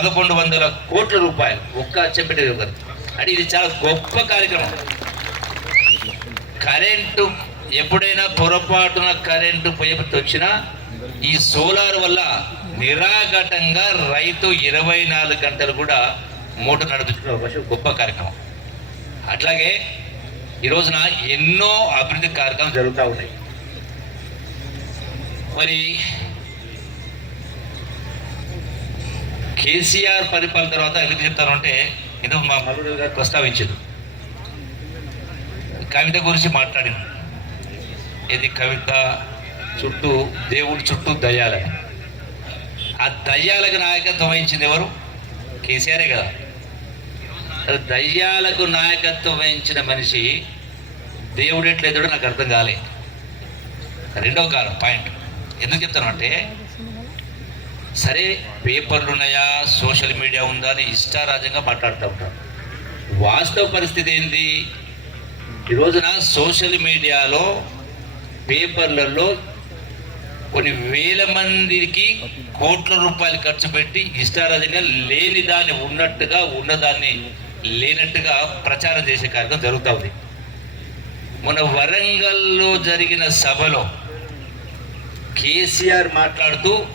పదకొండు వందల కోట్ల రూపాయలు. ఒక్క చెప్పేది ఒకరు అంటే ఇది చాలా గొప్ప కార్యక్రమం. కరెంటు ఎప్పుడైనా పొరపాటున కరెంటు పోయబట్టి వచ్చినా ఈ సోలార్ వల్ల నిరాఘటంగా రైతు ఇరవై నాలుగు గంటలు కూడా మోటార్ నడిపించుకునే అవకాశం గొప్ప కార్యక్రమం. అట్లాగే ఈ రోజున ఎన్నో అభివృద్ధి కార్యక్రమాలు జరుగుతూ ఉన్నాయి. మరి కేసీఆర్ పరిపాలన తర్వాత ఎందుకు చెప్తాను అంటే ఏదో మా మల్లుడు గారు ప్రస్తావించారు. కవిత గురించి మాట్లాడింది ఇది కవిత చుట్టూ దేవుడి చుట్టూ దయ్యాలని. ఆ దయ్యాలకు నాయకత్వం వహించింది ఎవరు? కేసీఆరే కదా. దయ్యాలకు నాయకత్వం వహించిన మనిషి దేవుడు ఎట్లేదో నాకు అర్థం కాలేదు. రెండవ కారణం పాయింట్. ఎందుకు చెప్తాను అంటే సరే పేపర్లు ఉన్నాయా సోషల్ మీడియా ఉందా అని ఇష్టారాజ్యంగా మాట్లాడుతూ ఉంటారు వాస్తవ పరిస్థితి ఏంది? ఈ రోజున సోషల్ మీడియాలో పేపర్లలో కొన్ని వేల మందికి కోట్ల రూపాయలు ఖర్చు పెట్టి ఇష్టారాజ్యంగా లేని దాన్ని ఉన్నట్టుగా ఉన్నదాన్ని లేనట్టుగా ప్రచారం చేసే కార్యక్రమం జరుగుతూ ఉంది. వరంగల్లో జరిగిన సభలో కేసీఆర్ మాట్లాడుతూ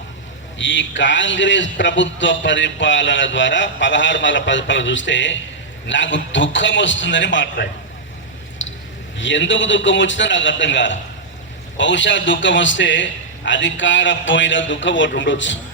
ఈ కాంగ్రెస్ ప్రభుత్వ పరిపాలన ద్వారా పదహారు నెలల పరిపాలన చూస్తే నాకు దుఃఖం వస్తుందని మాట్లాడి ఎందుకు దుఃఖం వచ్చిందో నాకు అర్థం కాల. బహుశా దుఃఖం వస్తే అధికార పోయిన దుఃఖం ఒకటి ఉండొచ్చు.